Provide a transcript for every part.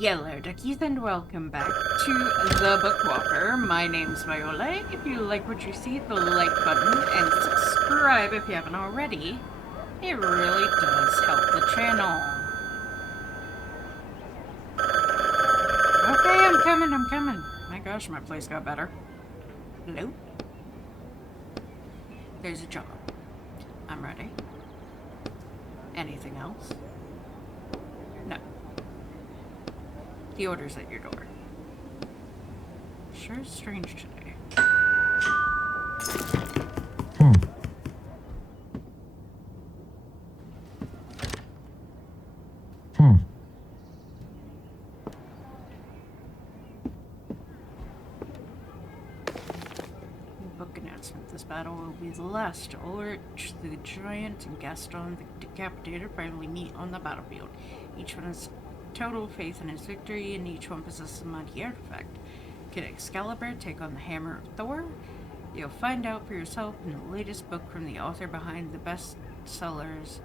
Yellow duckies, and welcome back to the Bookwalker. My name's Viola. If you like what you see, the like button and subscribe if you haven't already. It really does help the channel. Okay, I'm coming. My gosh, my place got better. Hello? There's a job. I'm ready. Anything else? No. The order's at your door. Sure is strange today. Book announcement. This battle will be the last. Ulrich the Giant and Gaston the Decapitator finally meet on the battlefield. Each one has total faith in his victory, and each one possesses a mighty artifact. Can Excalibur take on the hammer of Thor? You'll find out for yourself in the latest book from the author behind the bestsellers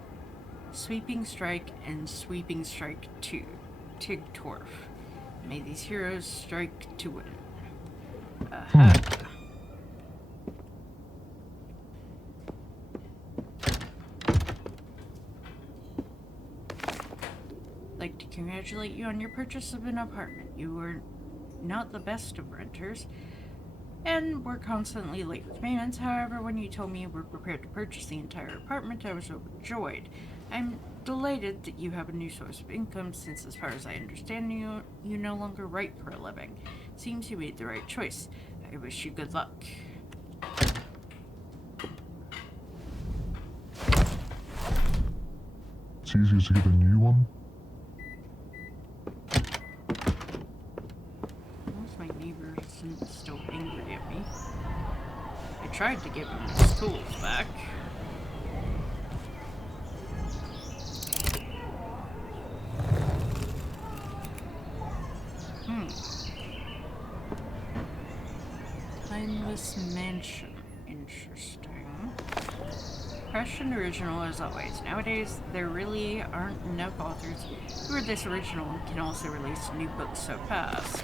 Sweeping Strike and Sweeping Strike 2, Tig Torf. May these heroes strike to win. Like to congratulate you on your purchase of an apartment. You were not the best of renters, and were constantly late with payments. However, when you told me you were prepared to purchase the entire apartment, I was overjoyed. I'm delighted that you have a new source of income, since as far as I understand you no longer write for a living. Seems you made the right choice. I wish you good luck. It's easier to get a new one. My neighbor isn't still angry at me. I tried to give him his tools back. Timeless Mansion. Interesting. Fresh and original as always. Nowadays, there really aren't enough authors who are this original and can also release new books so fast.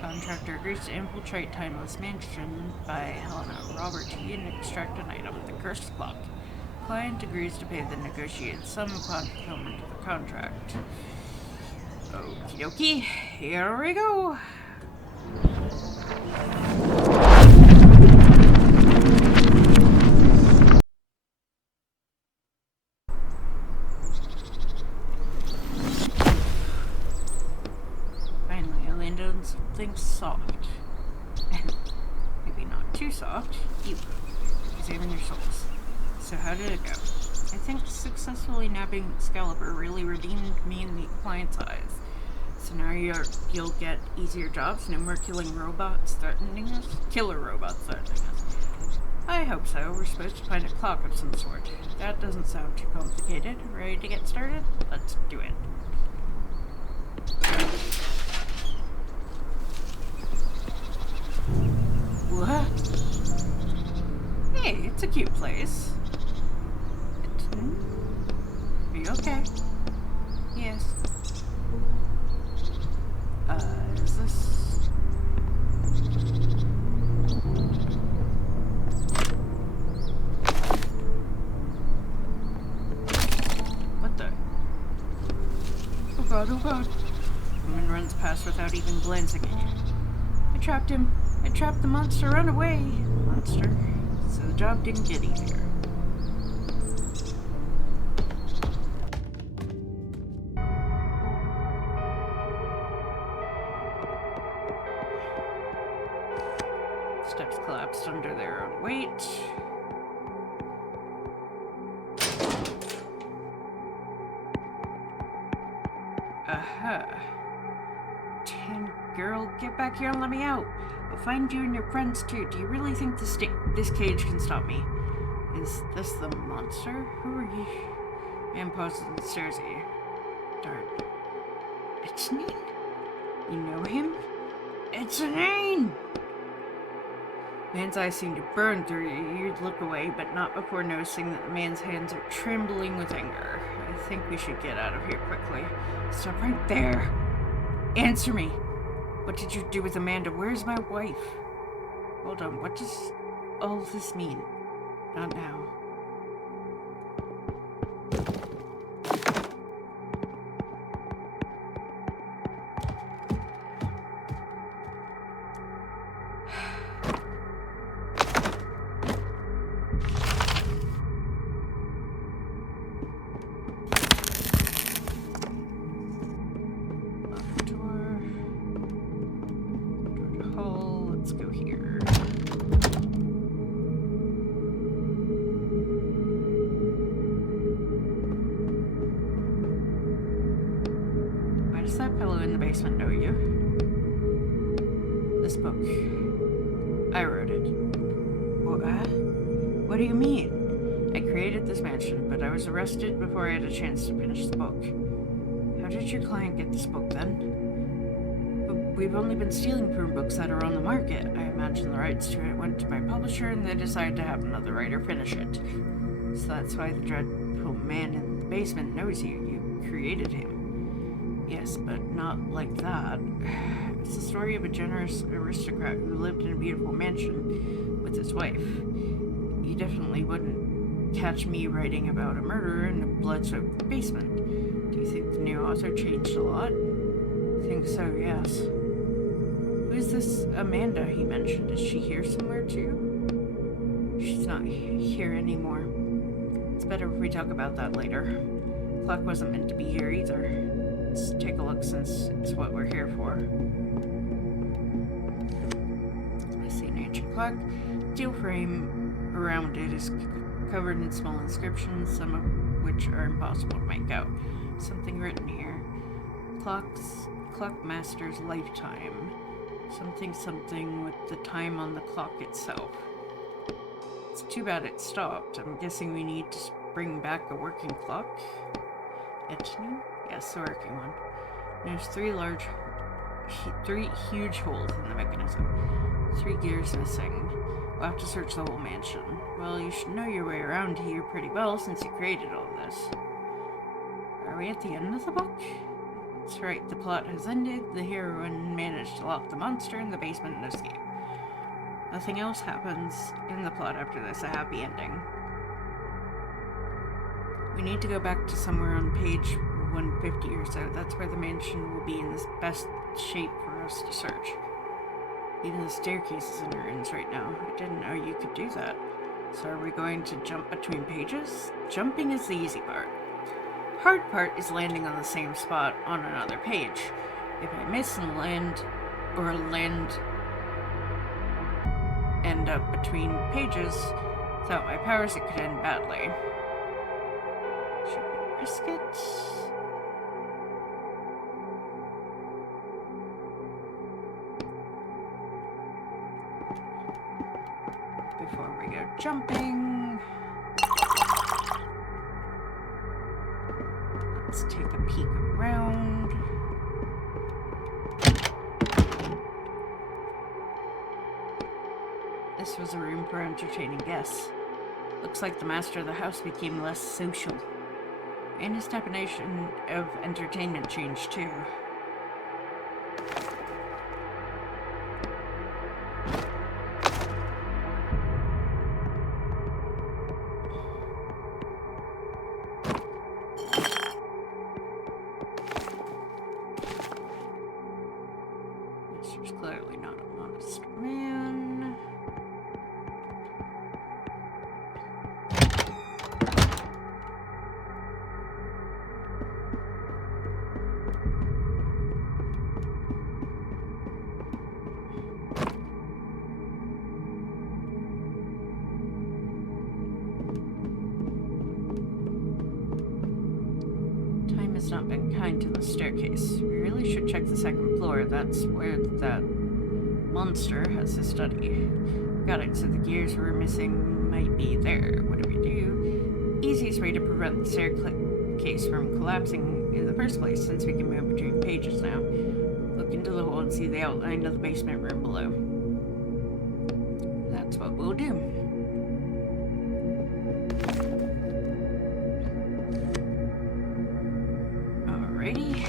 Contractor agrees to infiltrate Timeless Mansion by Helena Roberty and extract an item, the cursed clock. Client agrees to pay the negotiated sum upon fulfillment of the contract. Okie dokie, here we go! Something soft. And maybe not too soft. You. Examine your souls. So how did it go? I think successfully nabbing Excalibur really redeemed me in the client's eyes. So now you'll get easier jobs, no more killing robots threatening us? Killer robots threatening us. I hope so. We're supposed to find a clock of some sort. That doesn't sound too complicated. Ready to get started? Let's do it. What? Hey, it's a cute place. Are you okay? Yes. Is this... What the? Oh god, oh god. The woman runs past without even glancing at you. I trapped him. I trapped the monster. Run away, monster. So the job didn't get easier. Steps collapsed under their own weight. Girl, get back here and let me out. I'll find you and your friends too. Do you really think this cage can stop me? Is this the monster? Who are you? Man pauses and stares at you. Darn. It's Etienne. You know him? It's Etienne! Man's eyes seem to burn through you. You'd look away, but not before noticing that the man's hands are trembling with anger. I think we should get out of here quickly. Stop right there. Answer me. What did you do with Amanda? Where's my wife? Hold on, what does all this mean? Not now. That pillow in the basement, know you? This book. I wrote it. What do you mean? I created this mansion, but I was arrested before I had a chance to finish the book. How did your client get this book then? But we've only been stealing from books that are on the market. I imagine the rights to it went to my publisher and they decided to have another writer finish it. So that's why the dreadful man in the basement knows you. You created him. Yes, but not like that. It's the story of a generous aristocrat who lived in a beautiful mansion with his wife. You definitely wouldn't catch me writing about a murderer in a blood-soaked basement. Do you think the new author changed a lot? I think so, yes. Who's this Amanda he mentioned? Is she here somewhere too? She's not here anymore. It's better if we talk about that later. The clock wasn't meant to be here either. Let's take a look since it's what we're here for. I see an ancient clock. Steel frame around it is covered in small inscriptions, some of which are impossible to make out. Something written here. Clock master's lifetime. Something with the time on the clock itself. It's too bad it stopped. I'm guessing we need to bring back a working clock. Etienne? Yes, the working one. There's three huge holes in the mechanism. 3 gears missing. We'll have to search the whole mansion. Well, you should know your way around here pretty well since you created all this. Are we at the end of the book? That's right, the plot has ended. The heroine managed to lock the monster in the basement and escape. Nothing else happens in the plot after this, a happy ending. We need to go back to somewhere on page 150 or so. That's where the mansion will be in the best shape for us to search. Even the staircase is in ruins right now. I didn't know you could do that. So are we going to jump between pages? Jumping is the easy part. Hard part is landing on the same spot on another page. If I miss and end up between pages without my powers, it could end badly. Should we risk it? Before we go jumping, let's take a peek around. This was a room for entertaining guests. Looks like the master of the house became less social. And his definition of entertainment changed too. Mister's clearly not a modest man. Time has not been kind to the staircase. We really should check the second floor. That's where that monster has his study. Got it, so the gears we're missing might be there. What do we do? Easiest way to prevent the staircase from collapsing in the first place, since we can move between pages now. Look into the hole and see the outline of the basement room below. That's what we'll do. Alrighty.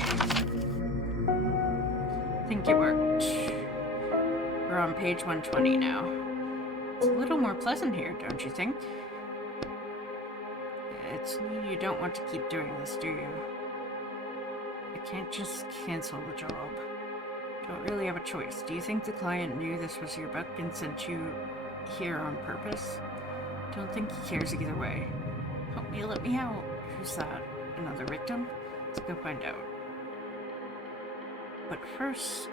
page 120 now. It's a little more pleasant here, don't you think? You don't want to keep doing this, do you? I can't just cancel the job. Don't really have a choice. Do you think the client knew this was your book and sent you here on purpose? Don't think he cares either way. Help me, let me out. Who's that? Another victim? Let's go find out. But first...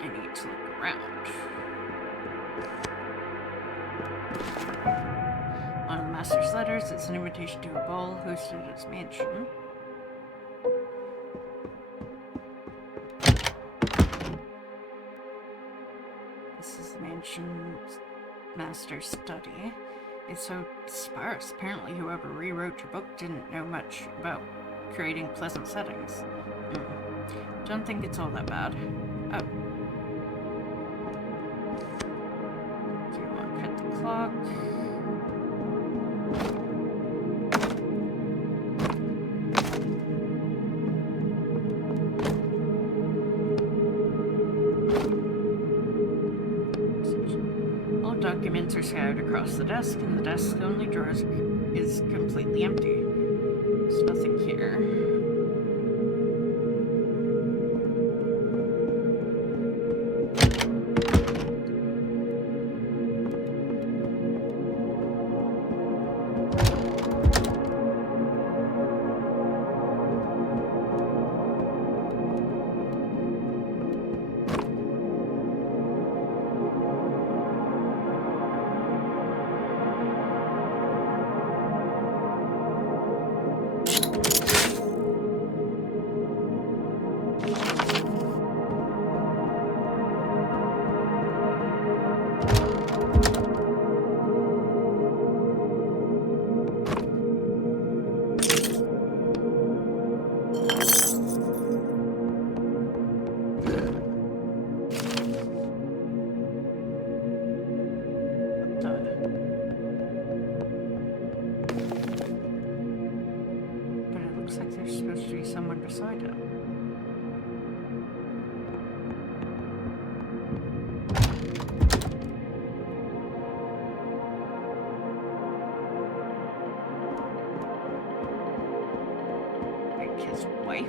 I need to look around. On the master's letters, it's an invitation to a ball hosted at his mansion. This is the mansion's master's study. It's so sparse. Apparently whoever rewrote your book didn't know much about creating pleasant settings. Don't think it's all that bad. Oh. Do you want to hit the clock? All documents are scattered across the desk, and the desk's only drawer is completely empty. There's nothing here. Beside him. Like his wife?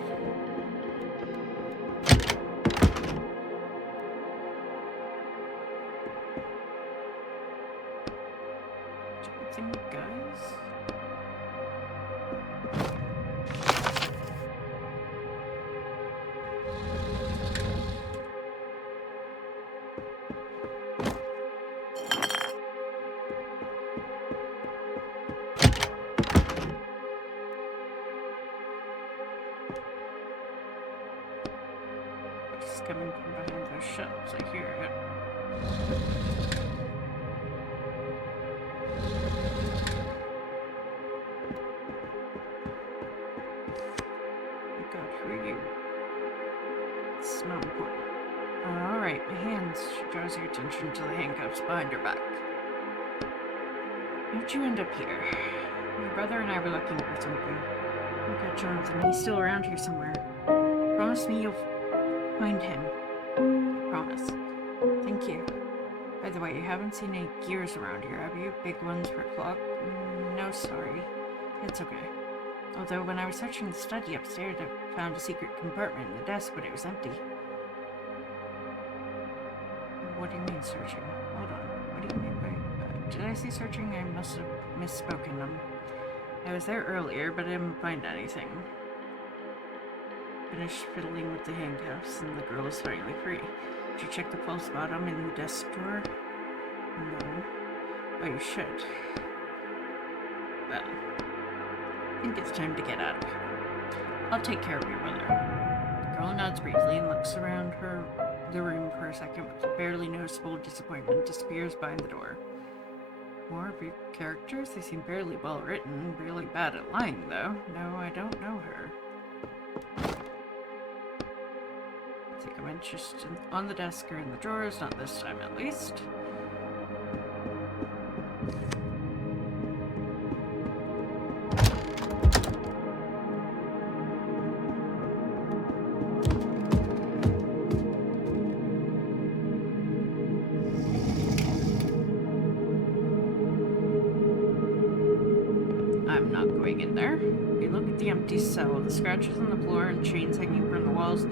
Something, guys? Coming from behind those shelves, I hear it. Oh God, who are you? It's not important. Alright, my hands. She draws your attention to the handcuffs behind her back. How'd you end up here? My brother and I were looking for something. We got Jonathan. He's still around here somewhere. Promise me you'll find him. I promise. Thank you. By the way, you haven't seen any gears around here, have you? Big ones for a clock? No, sorry. It's okay. Although when I was searching the study upstairs, I found a secret compartment in the desk, but it was empty. What do you mean searching? Hold on. What do you mean by... did I say searching? I must have misspoken them. I was there earlier, but I didn't find anything. Finished fiddling with the handcuffs, and the girl is finally free. Did you check the false bottom in the desk drawer? No. Oh, you should. Well, I think it's time to get out of here. I'll take care of your brother. The girl nods briefly and looks around the room for a second with barely noticeable disappointment, disappears behind the door. More of your characters? They seem barely well written, really bad at lying, though. No, I don't know her. I think I'm interested on the desk or in the drawers, not this time at least. in there. You look at the empty cell. The scratches on the floor and chains hanging from the walls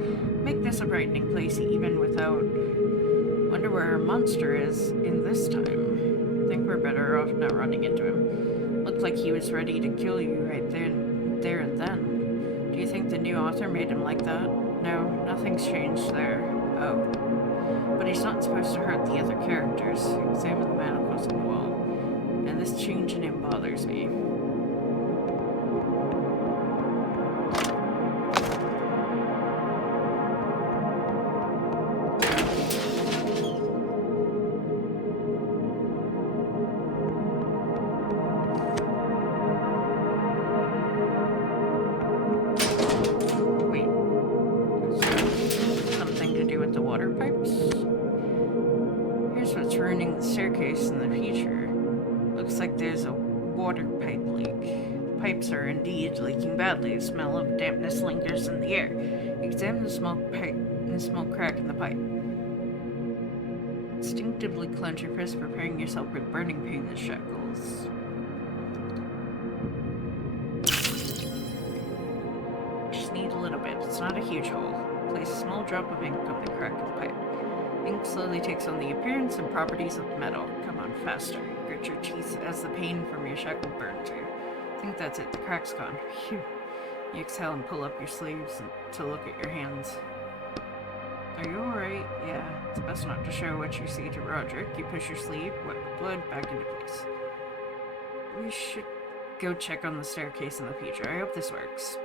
make this a frightening place even without. Wonder where our monster is in this time. Think we're better off not running into him. Looked like he was ready to kill you right there and then. Do you think the new author made him like that? No, nothing's changed there. Oh. But he's not supposed to hurt the other characters. Examine the manacles on the wall. And this change in him bothers me. Wait. Something to do with the water pipes? Here's what's ruining the staircase in the future. Looks like there's a water pipe leak. Pipes are indeed leaking badly. The smell of dampness lingers in the air. Examine the small crack in the pipe. Instinctively clench your fist, preparing yourself for burning pain with shackles. Just need a little bit. It's not a huge hole. Place a small drop of ink on the crack of the pipe. Ink slowly takes on the appearance and properties of metal. Come on, faster. Grit your teeth as the pain from your shackle burns you. I think that's it. The crack's gone. Phew. You exhale and pull up your sleeves to look at your hands. Are you alright? Yeah. It's best not to show what you see to Roderick. You push your sleeve, wet with blood, back into place. We should go check on the staircase in the future. I hope this works.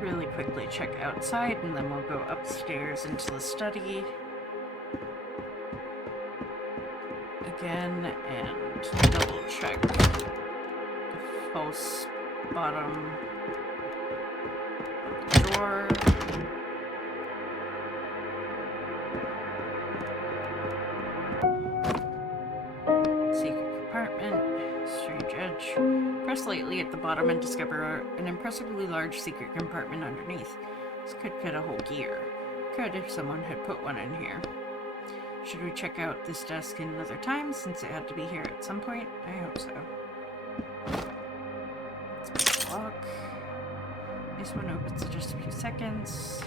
Really quickly check outside, and then we'll go upstairs into the study again and double check the false bottom of the drawer. Secret compartment, strange edge. Press lightly at the bottom and discover an impressively large secret compartment underneath. This could fit a whole gear. Could if someone had put one in here. Should we check out this desk another time since it had to be here at some point? I hope so. Let's put the lock. This one opens in just a few seconds.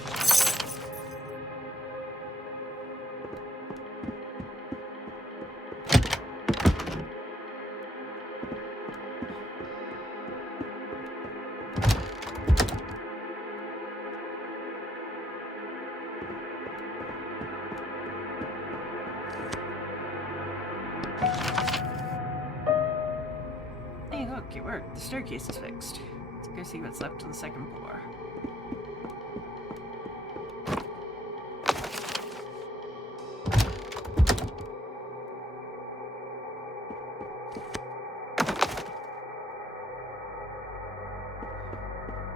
Hey, look, it worked. The staircase is fixed. Let's go see what's left of the second floor.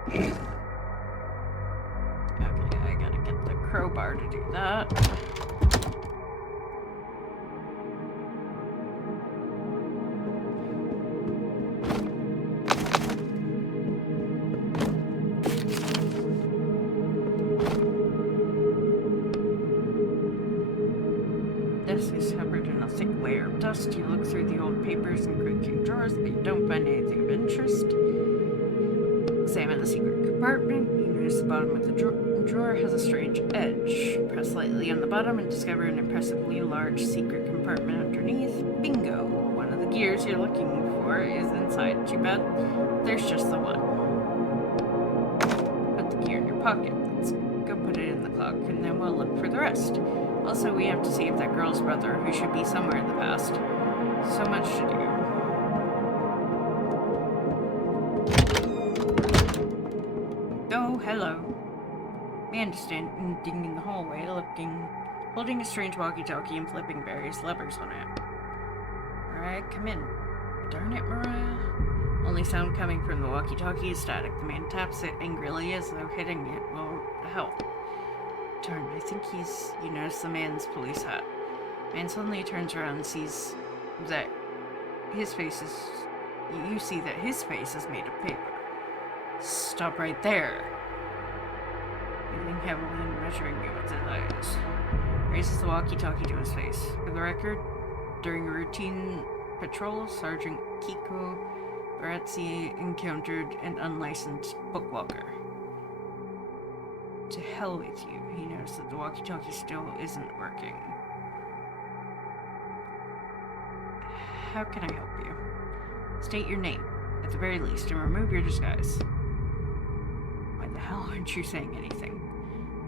Okay, I gotta get the crowbar to do that. Desk is covered in a thick layer of dust. You look through the old papers and creaking drawers, but you don't find anything of interest. Examine the secret compartment. You notice the bottom of the drawer has a strange edge. Press lightly on the bottom and discover an impressively large secret compartment underneath. Bingo! One of the gears you're looking for is inside. Too bad there's just the one. Put the gear in your pocket. Let's go put it in the clock, and then we'll look for the rest. Also, we have to save that girl's brother, who should be somewhere in the past. So much to do. Oh, hello. Man standing in the hallway, holding a strange walkie-talkie and flipping various levers on it. Alright, come in. Darn it, Mariah. Only sound coming from the walkie-talkie is static. The man taps it angrily as though hitting it will help. Darn, I think you notice the man's police hat. Man suddenly turns around and sees that his face is... You see that his face is made of paper. Stop right there. Breathing heavily and measuring you with his eyes. Raises the walkie-talkie to his face. For the record, during a routine patrol, Sergeant Kiko Barazzi encountered an unlicensed bookwalker. To hell with you. He knows that the walkie-talkie still isn't working. How can I help you? State your name, at the very least, and remove your disguise. Why the hell aren't you saying anything?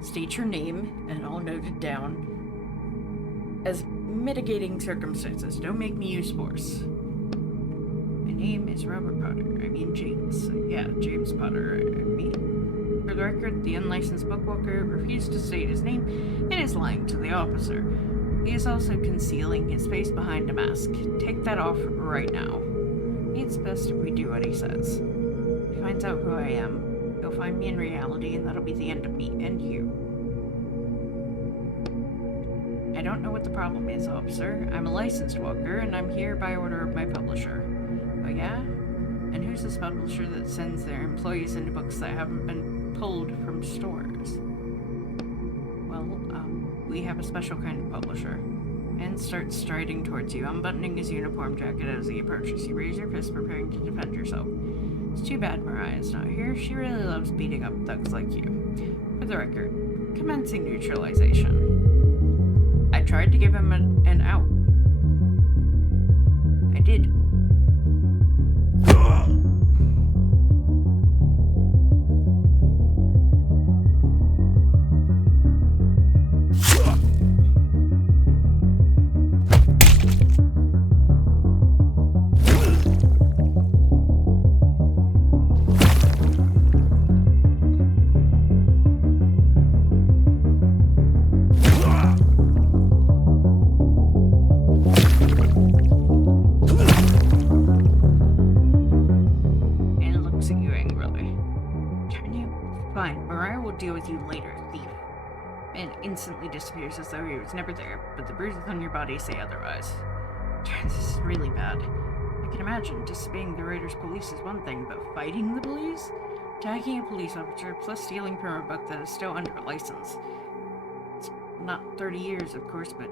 State your name, and I'll note it down as mitigating circumstances. Don't make me use force. My name is Robert Potter. I mean James. James Potter. For the record, the unlicensed bookwalker refused to state his name and is lying to the officer. He is also concealing his face behind a mask. Take that off right now. It's best if we do what he says. If he finds out who I am, he'll find me in reality, and that'll be the end of me and you. I don't know what the problem is, officer. I'm a licensed walker, and I'm here by order of my publisher. Oh yeah? And who's this publisher that sends their employees into books that haven't been pulled from stores? Well, we have a special kind of publisher. And starts striding towards you, unbuttoning his uniform jacket as he approaches. You raise your fist, preparing to defend yourself. It's too bad Mariah's not here. She really loves beating up thugs like you. For the record, commencing neutralization. I tried to give him an out. I did. Instantly disappears as though he was never there, but the bruises on your body say otherwise. This is really bad. I can imagine disobeying the Raiders police is one thing, but fighting the police? Attacking a police officer plus stealing from a book that is still under a license. It's not 30 years, of course, but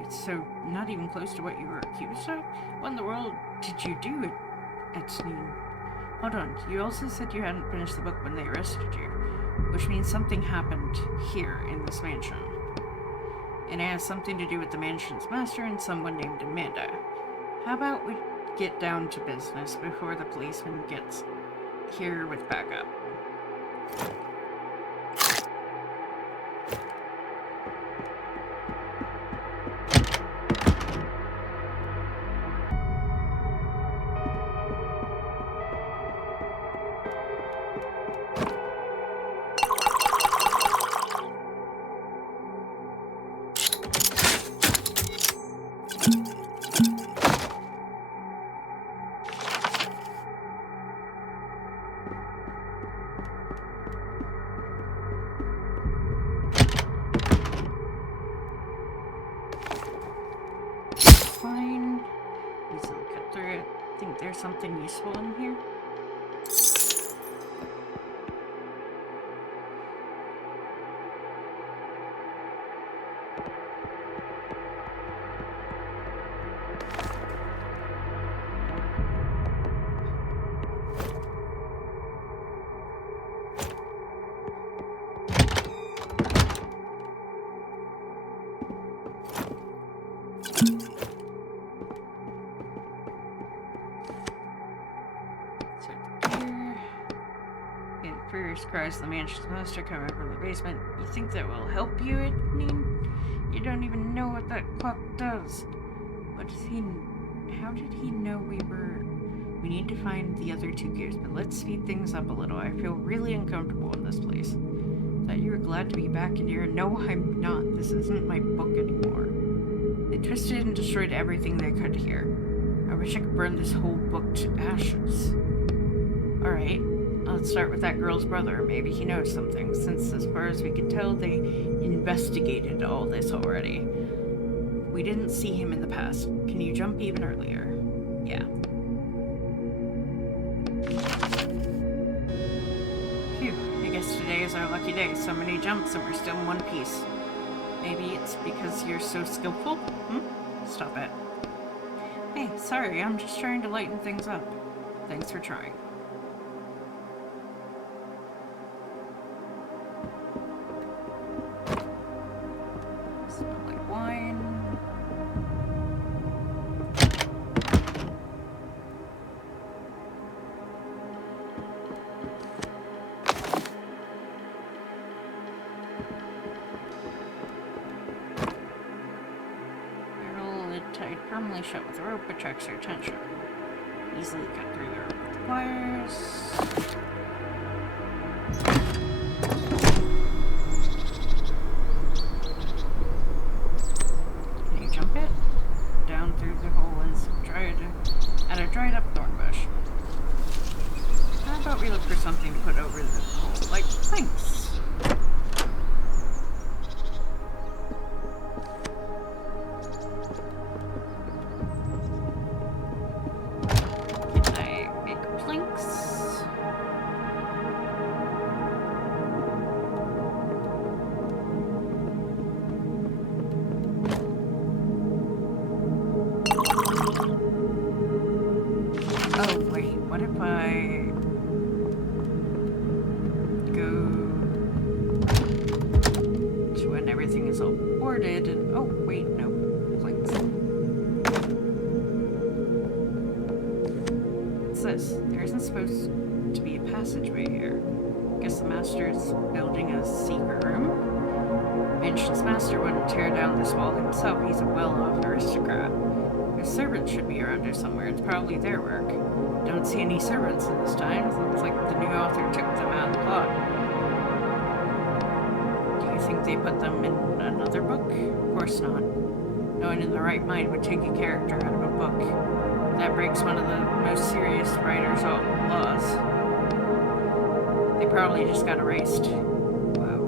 it's so not even close to what you were accused of? What in the world did you do, Etienne? Hold on, you also said you hadn't finished the book when they arrested you. Which means something happened here in this mansion. And it has something to do with the mansion's master and someone named Amanda. How about we get down to business before the policeman gets here with backup? Fine. Easily cut through it. Think there's something useful in here? Cries the mansion's master coming from the basement. You think that will help you, Etienne? You don't even know what that clock does. What does he... How did he know we were... We need to find the other two gears, but let's speed things up a little. I feel really uncomfortable in this place. Thought you were glad to be back in here. No, I'm not. This isn't my book anymore. They twisted and destroyed everything they could here. I wish I could burn this whole book to ashes. Alright. Let's start with that girl's brother. Maybe he knows something, since as far as we could tell, they investigated all this already. We didn't see him in the past. Can you jump even earlier? Yeah. Today's our lucky day. So many jumps and we're still in one piece. Maybe it's because you're so skillful? Stop it. Hey, sorry, I'm just trying to lighten things up. Thanks for trying. Smell like wine. Tied firmly shut with a rope attracts your attention. Easily cut through the rope with wires. Can you jump it? Down through the hole is at a dried up thorn bush. How about we look for something to put over the hole, like planks? There isn't supposed to be a passageway here. Guess the master is building a secret room? Ancient's master wouldn't tear down this wall himself. He's a well-off aristocrat. His servants should be around here somewhere. It's probably their work. Don't see any servants in this time. Looks like the new author took them out of the plot. Do you think they put them in another book? Of course not. No one in the right mind would take a character out of a book. That breaks one of the most serious writers' laws. They probably just got erased. Wow.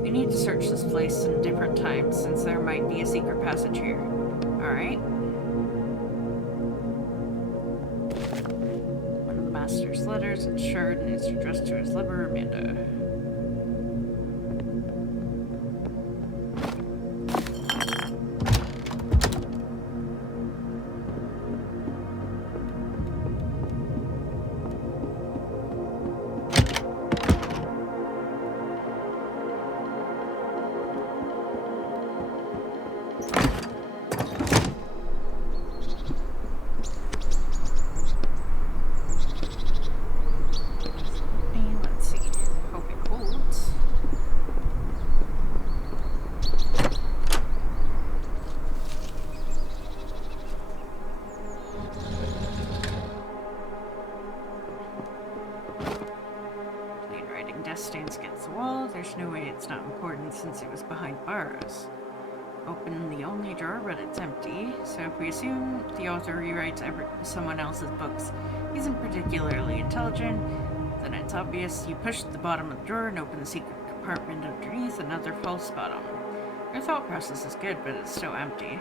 We need to search this place in different times since there might be a secret passage here. Alright. One of the master's letters, it's short and it's addressed to his lover, Amanda. Stains against the wall. There's no way it's not important since it was behind bars. Open the only drawer, but it's empty. So if we assume the author rewrites someone else's books isn't particularly intelligent, then it's obvious. You push the bottom of the drawer and open the secret compartment underneath, another false bottom. Your thought process is good, but it's still empty.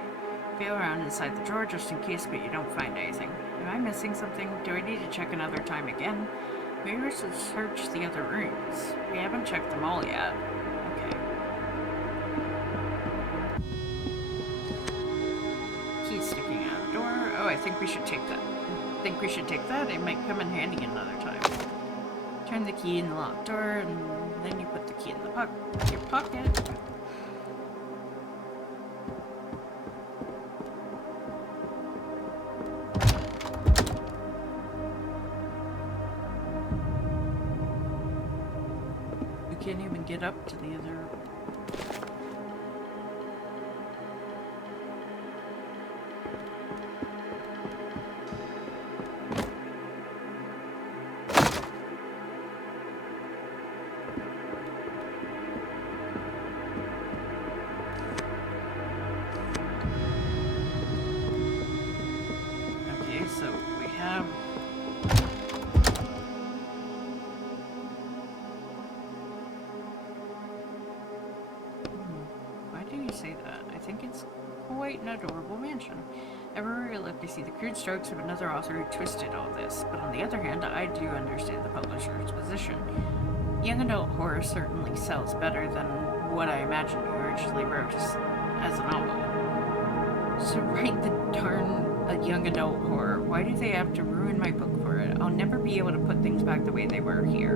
Feel around inside the drawer just in case, but you don't find anything. Am I missing something? Do I need to check another time again? Maybe we should search the other rooms. We haven't checked them all yet. Okay. Key sticking out of the door. Oh, I think we should take that. It might come in handy another time. Turn the key in the locked door, and then you put the key in your pocket. Can't even get up to the other. Okay, so we have. Say that. I think it's quite an adorable mansion. Everywhere you look, you see the crude strokes of another author who twisted all this. But on the other hand, I do understand the publisher's position. Young adult horror certainly sells better than what I imagine you originally wrote as a novel. So write the darn a young adult horror. Why do they have to ruin my book for it? I'll never be able to put things back the way they were here.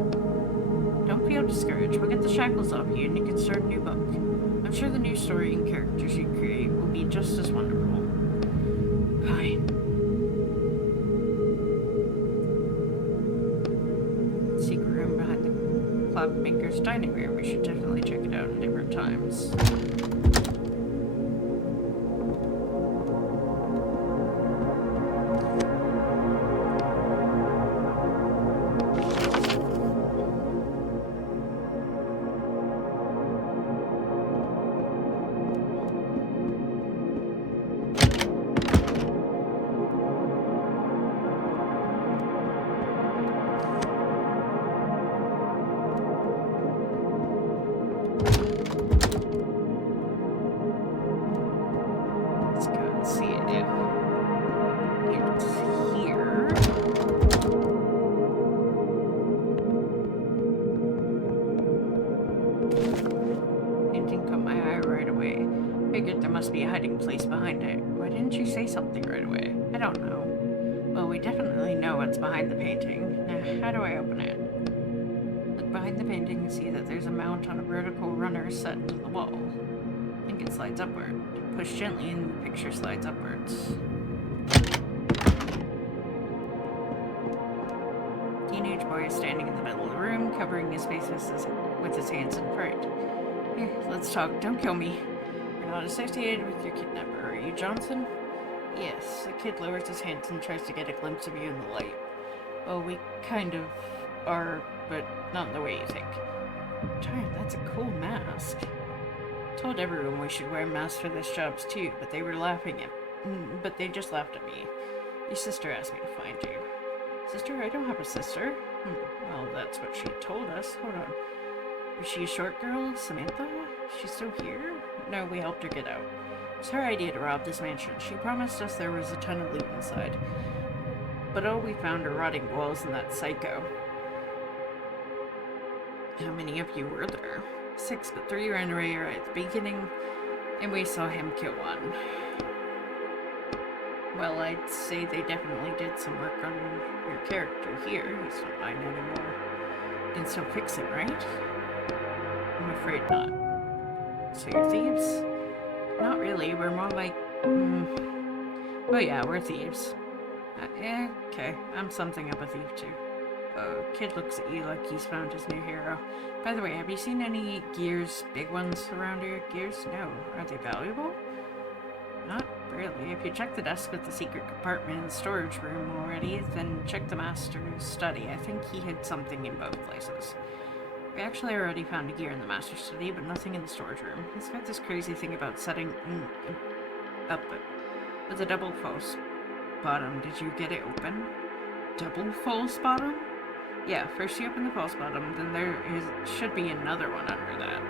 Don't feel discouraged. We'll get the shackles off you and you can start a new book. I'm sure the new story and characters you create will be just as wonderful. Fine. Secret room behind the clockmaker's dining room. We should definitely check it out in different times. Place behind it. Why didn't you say something right away? I don't know. Well, we definitely know what's behind the painting. Now, how do I open it? Look behind the painting and see that there's a mount on a vertical runner set into the wall. I think it slides upward. Push gently and the picture slides upwards. Teenage boy is standing in the middle of the room, covering his face with his hands in fright. Here, let's talk. Don't kill me. Not associated with your kidnapper, are you, Johnson? Yes. The kid lowers his hands and tries to get a glimpse of you in the light. Well, we kind of are, but not in the way you think. Darn, that's a cool mask. Told everyone we should wear masks for this job too, but they just laughed at me. Your sister asked me to find you. Sister? I don't have a sister. Well, that's what she told us. Hold on. Was she a short girl, Samantha? She's still here? No, we helped her get out. It's her idea to rob this mansion. She promised us there was a ton of loot inside. But all we found are rotting walls and that psycho. How many of you were there? 6, but 3 ran away right at the beginning, and we saw him kill one. Well, I'd say they definitely did some work on your character here. He's not mine anymore. You can still fix him, right? I'm afraid not. So you're thieves? Not really, we're more like... Oh yeah, we're thieves. Okay, I'm something of a thief too. Kid looks at you like he's found his new hero. By the way, have you seen any gears, big ones around here? Gears? No. Are they valuable? Not really. If you check the desk with the secret compartment in the storage room already, then check the master's study. I think he hid something in both places. We actually already found a gear in the master's study, but nothing in the storage room. He's got this crazy thing about setting up with a double false bottom. Did you get it open? Double false bottom? Yeah, first you open the false bottom, then should be another one under that.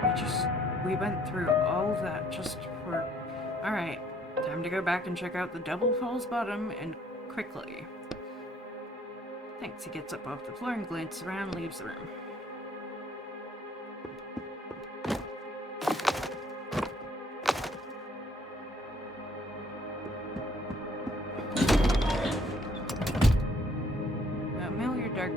My god, we went through all of that just for... Alright, time to go back and check out the double false bottom, and quickly. Thanks, he gets up off the floor and glances around and leaves the room. A familiar dark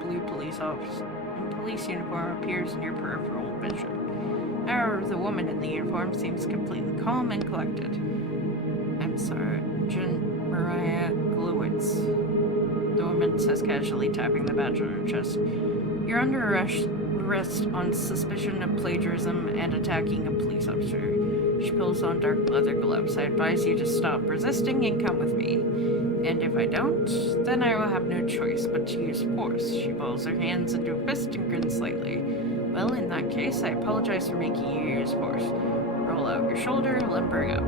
blue police officer in police uniform appears in your peripheral vision. However, the woman in the uniform seems completely calm and collected. I'm Sergeant Mariah Glowitz. The woman says casually, tapping the badge on her chest. You're under arrest on suspicion of plagiarism and attacking a police officer. She pulls on dark leather gloves. I advise you to stop resisting and come with me. And if I don't, then I will have no choice but to use force. She balls her hands into a fist and grins slightly. Well, in that case, I apologize for making you use force. Roll out your shoulder, limbering up.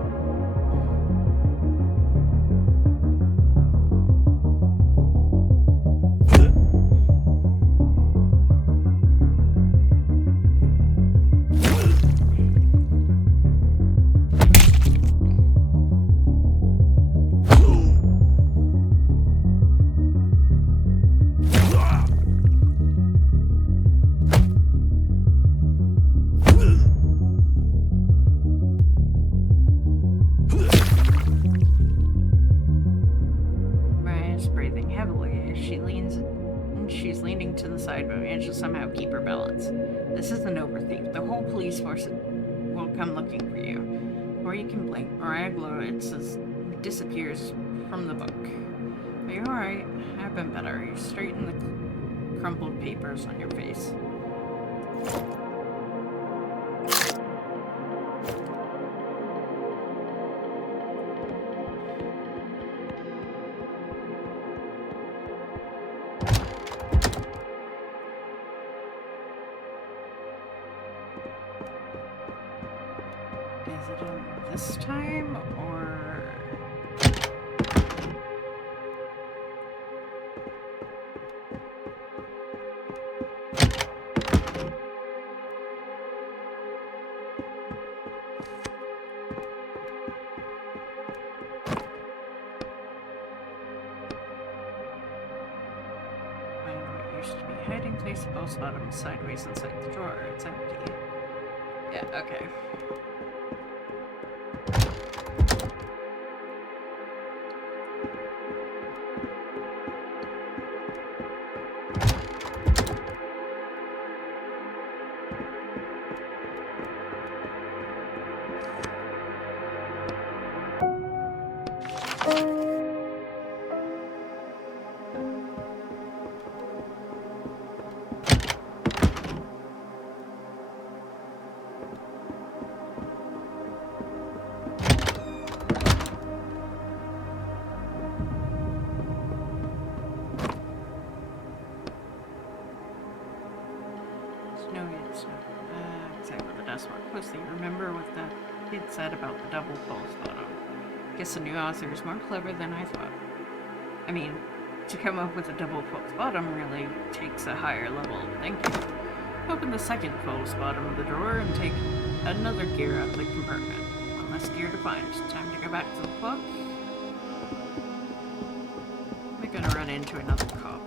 and she's leaning to the side but manages to somehow keep her balance. This is an overthief. The whole police force will come looking for you. Before you can blink, Mariah Glowitz disappears from the book. Are you alright? I've been better. You straighten the crumpled papers on your face. Is it in this time, or... Find what used to be a hiding place, false bottom sideways inside the drawer. It's empty. Yeah, okay. Examine the desk more closely. Remember what the kid said about the double false bottom. Guess the new author is more clever than I thought. I mean, to come up with a double false bottom really takes a higher level of thinking. Open the second false bottom of the drawer and take another gear out of the compartment. One less gear to find. Time to go back to the book. We're gonna run into another cop.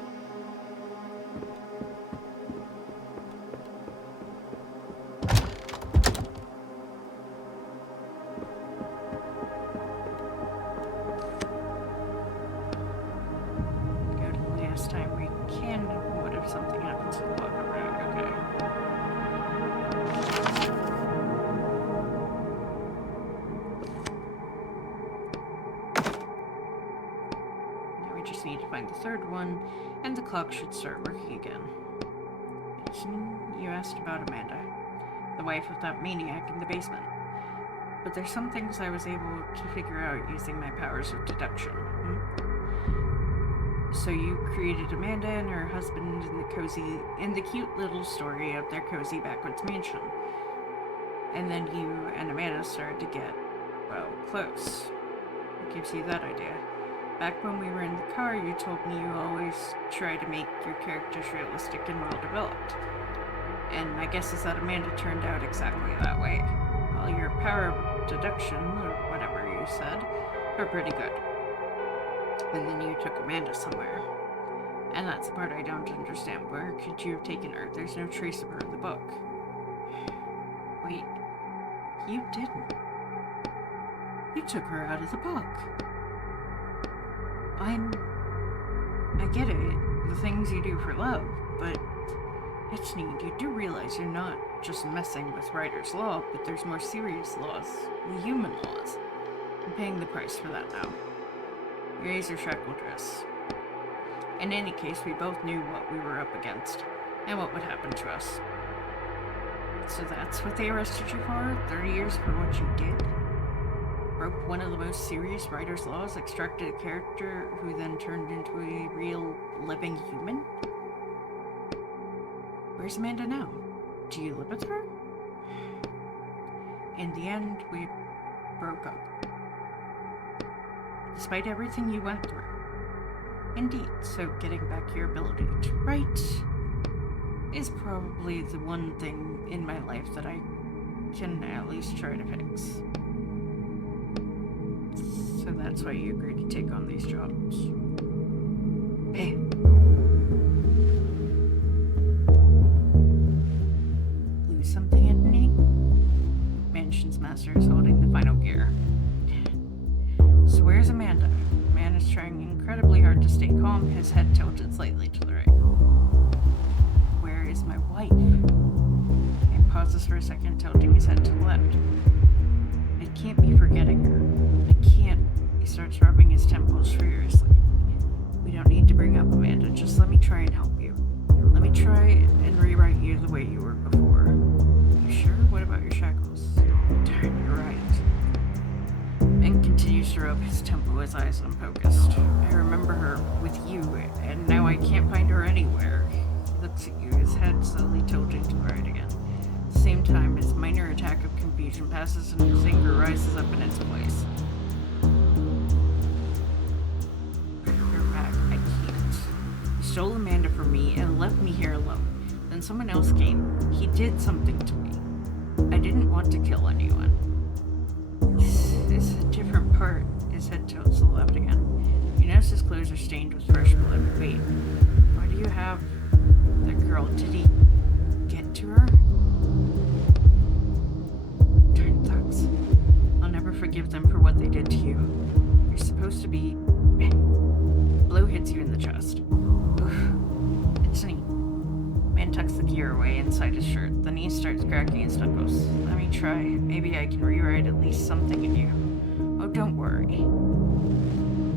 Time we can. What if something happens to the book? Okay. Now we just need to find the third one, and the clock should start working again. You asked about Amanda, the wife of that maniac in the basement. But there's some things I was able to figure out using my powers of deduction. So you created Amanda and her husband in the cute little story of their cozy backwoods mansion. And then you and Amanda started to get, well, close. What gives you that idea? Back when we were in the car, you told me you always try to make your characters realistic and well developed. And my guess is that Amanda turned out exactly that way. Well, your power of deduction, or whatever you said, were pretty good. And then you took Amanda somewhere. And that's the part I don't understand. Where could you have taken her? There's no trace of her in the book. Wait. You didn't. You took her out of the book. I get it. The things you do for love, but it's neat. You do realize you're not just messing with writer's law, but there's more serious laws. The human laws. I'm paying the price for that now. Raise your shackle dress. In any case, we both knew what we were up against, and what would happen to us. So that's what they arrested you for? 30 years for what you did? Broke one of the most serious writer's laws, extracted a character who then turned into a real, living human? Where's Amanda now? Do you live with her? In the end, we broke up. Despite everything you went through. Indeed, so getting back your ability to write is probably the one thing in my life that I can at least try to fix. So that's why you agreed to take on these jobs. Bam. Lose something, Anthony? Mansion's master is holding the final gear. So where's Amanda? Man is trying incredibly hard to stay calm, his head tilted slightly to the right. Where is my wife? He pauses for a second, tilting his head to the left. I can't be forgetting her. I can't. He starts rubbing his temples furiously. We don't need to bring up Amanda. Just let me try and help you. Let me try and rewrite you the way you were before. You sure? What about your shackles? Darn, you're right. Ben continues to rub his temple, his eyes unfocused. I remember her with you, and now I can't find her anywhere. He looks at you, his head slowly tilting to the right again. At the same time, his minor attack of confusion passes and his anger rises up in its place. You're back. I can't. You stole Amanda from me and left me here alone. Then someone else came. He did something to me. I didn't want to kill anyone. This is a different part. His head tilts to the left again. You notice his clothes are stained with fresh blood. Wait, why do you have the girl? Did he get to her? Darn thugs. I'll never forgive them for what they did to you. You're supposed to be... Blow hits you in the chest. Oof. It's neat. Man tucks the gear away inside his shirt. The knee starts cracking his knuckles. Let me try. Maybe I can rewrite at least something in you. Oh, don't worry.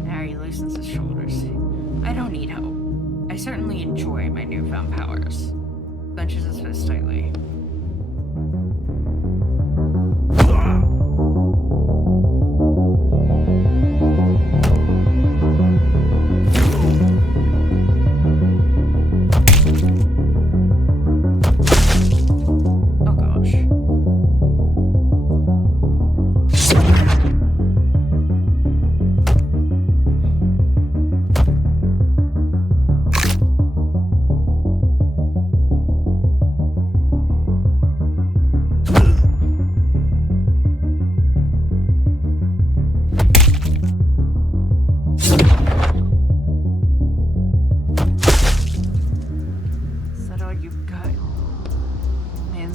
Now he loosens his shoulders. I don't need help. I certainly enjoy my newfound powers. Clenches his fist tightly.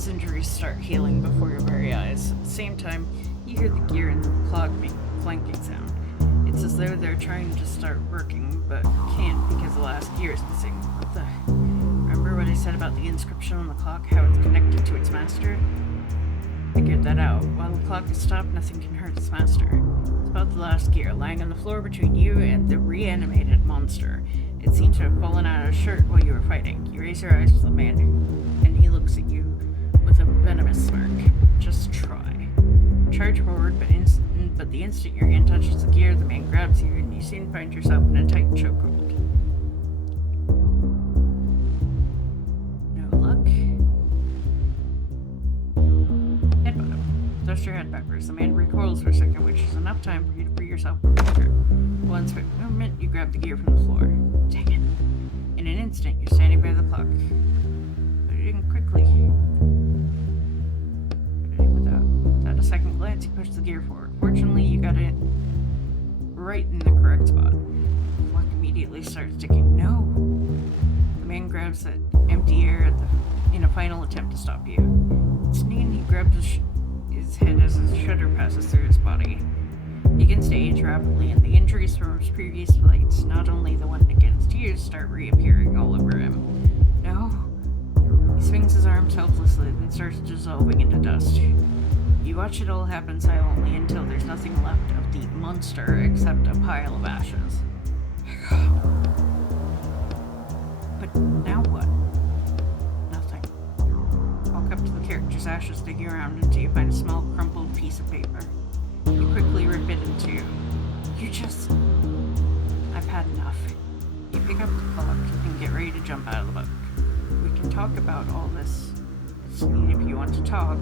Injuries start healing before your very eyes. At the same time, you hear the gear and the clock make a clanking sound. It's as though they're trying to start working, but can't because the last gear is missing. What the... Remember what I said about the inscription on the clock, how it's connected to its master? Figured that out. While the clock is stopped, nothing can hurt its master. It's about the last gear, lying on the floor between you and the reanimated monster. It seemed to have fallen out of his shirt while you were fighting. You raise your eyes to the man, and he looks at you with a venomous smirk. Just try. Charge forward, but the instant your hand touches the gear, the man grabs you, and you soon find yourself in a tight chokehold. No luck. Headbutt him. Thrust your head backwards. The man recoils for a second, which is enough time for you to free yourself from his grip. One swift movement, you grab the gear from the floor. Dang it. In an instant, you're standing by the clock. Put it in quickly. Without a second glance, you push the gear forward. Fortunately, you got it right in the correct spot. The clock immediately starts ticking. No! The man grabs that empty air in a final attempt to stop you. Sneaking, he grabs his head as a shudder passes through his body. He begins to age rapidly, and the injuries from his previous fights, not only the one against you, start reappearing all over him. No! He swings his arms helplessly, then starts dissolving into dust. You watch it all happen silently until there's nothing left of the monster except a pile of ashes. But now what? Nothing. Walk up to the character's ashes, digging around until you find a small, crumpled piece of paper. You quickly rip it in two. I've had enough. You pick up the clock and get ready to jump out of the boat. We can talk about all this. It's neat if you want to talk.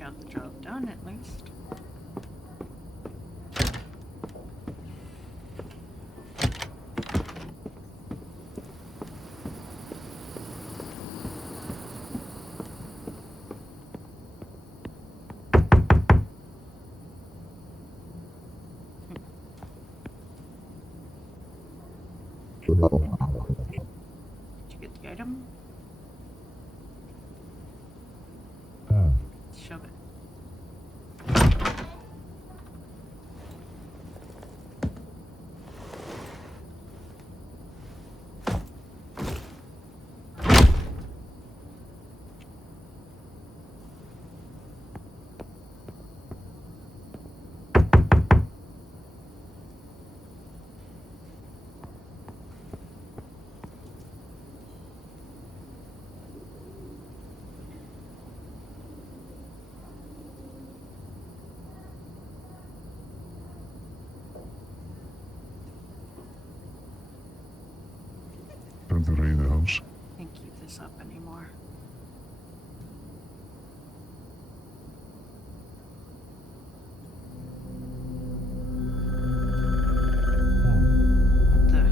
got the job done at least. Did you get the item? Shove it. Time to raid the house. Can't keep this up anymore. What the?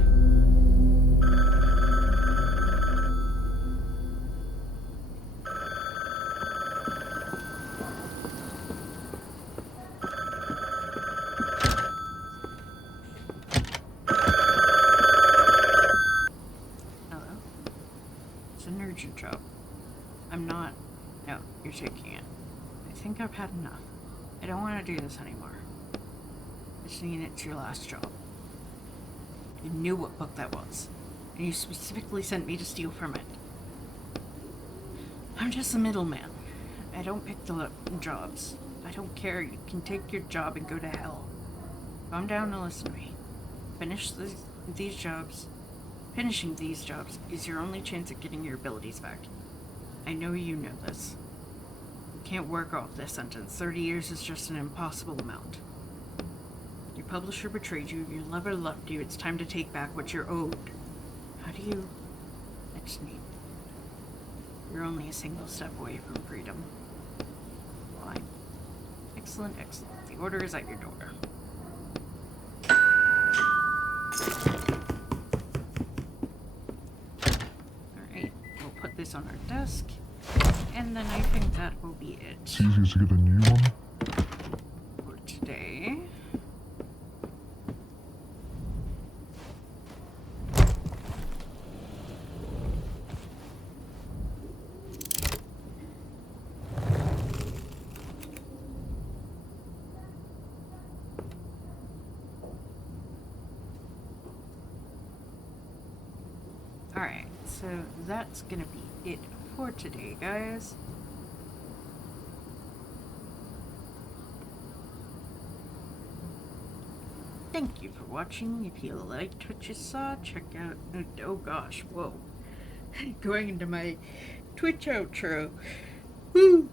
Hello? It's an urgent job. I'm not... No, you're taking it. I think I've had enough. I don't want to do this anymore. Just saying it's your last job. You knew what book that was, and you specifically sent me to steal from it. I'm just a middleman. I don't pick the jobs. I don't care. You can take your job and go to hell. Calm down and listen to me. These jobs. Finishing these jobs is your only chance at getting your abilities back. I know you know this. You can't work off this sentence. 30 years is just an impossible amount. Your publisher betrayed you, your lover left you, it's time to take back what you're owed. How do you... I just need... You're only a single step away from freedom. Fine. Excellent, excellent. The order is at your door. Alright, we'll put this on our desk. And then I think that will be it It's easier to get a new one. for today. Alright, so that's gonna be it for today, guys. Thank you for watching. If you liked what you saw, check out... Oh gosh, whoa. Going into my Twitch outro. Woo!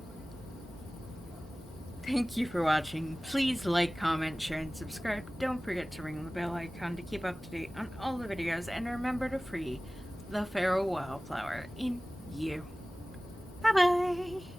Thank you for watching. Please like, comment, share, and subscribe. Don't forget to ring the bell icon to keep up to date on all the videos. And remember to free the feral wildflower in you. Bye-bye!